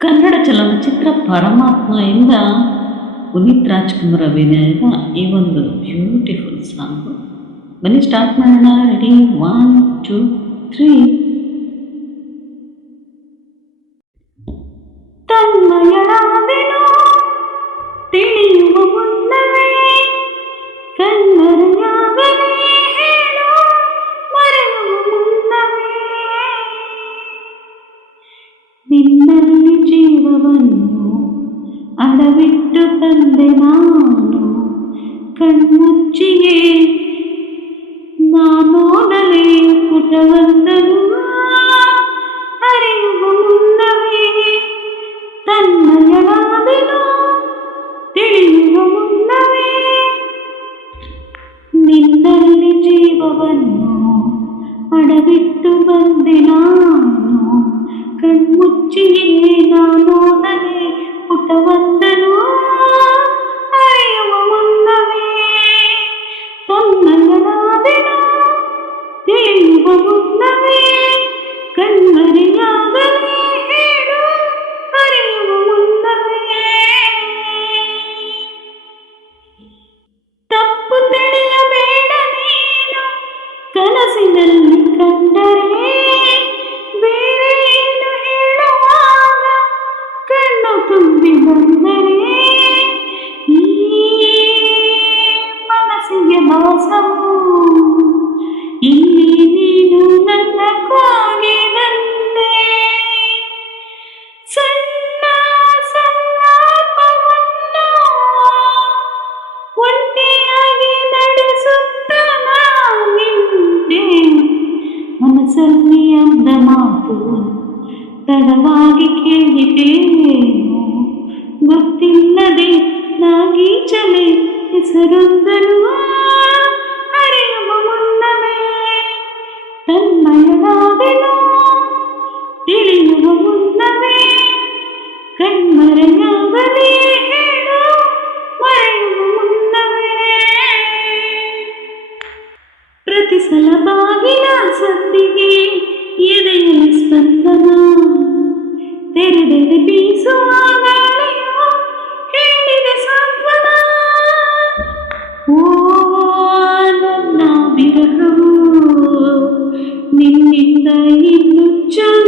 ಕನ್ನಡ ಚಲನಚಿತ್ರ ಪರಮಾತ್ಮ ಇಂದ ಪುನೀತ್ ರಾಜ್ಕುಮಾರ್ ಅಭಿನಯದ ಈ ಒಂದು ಬ್ಯೂಟಿಫುಲ್ ಸಾಂಗು ಬನ್ನಿ ಸ್ಟಾರ್ಟ್ ಮಾಡೋಣ ರೆಡಿ ಒನ್ ಟೂ ತ್ರೀ ಕಣ್ಮುಚ್ಚಿಗೆ ನಾನೋಡಲೇ ಪುಟವೊಂದನು ಅರಿಯುವ ಮುನ್ನವೇ ತನ್ನಯಳಾದೆನು ತಿಳಿಯುವ ಮುನ್ನವೇ ನಿನ್ನಲ್ಲಿ ಜೀವವನ್ನು ಅಡವಿಟ್ಟು ಬಂದೆ ನಾನು ಕಣ್ಮುಚ್ಚಿಯೇ ನಾನೋಡನೆ ಪುಟವೊಂದನು ತಡವಾಗಿ ಕೇಳಿದೇನು ಗೊತ್ತಿಲ್ಲದೆ ನಾಗೀಚಲೆ ಹೆಸರೊಂದನು ಅರಿಯುವ ಮುನ್ನವೇ. ತನ್ಮಯನಾದೆನು ಪ್ರತಿ ಸಲ ಬಾಗಿಲ ಸಂದಿಗೆ ಎದೆಯಲ್ಲಿ ಸ್ಪಂದನ ತೆರೆದರೆ ಬೀಸುವ ಗಾಳಿಯು ಹೇಳಿದೆ ಸಾಂತ್ವನ ಓ ನನ್ನ ವಿರಹವು ನಿನ್ನಿಂದ ಇನ್ನು ಚಂದ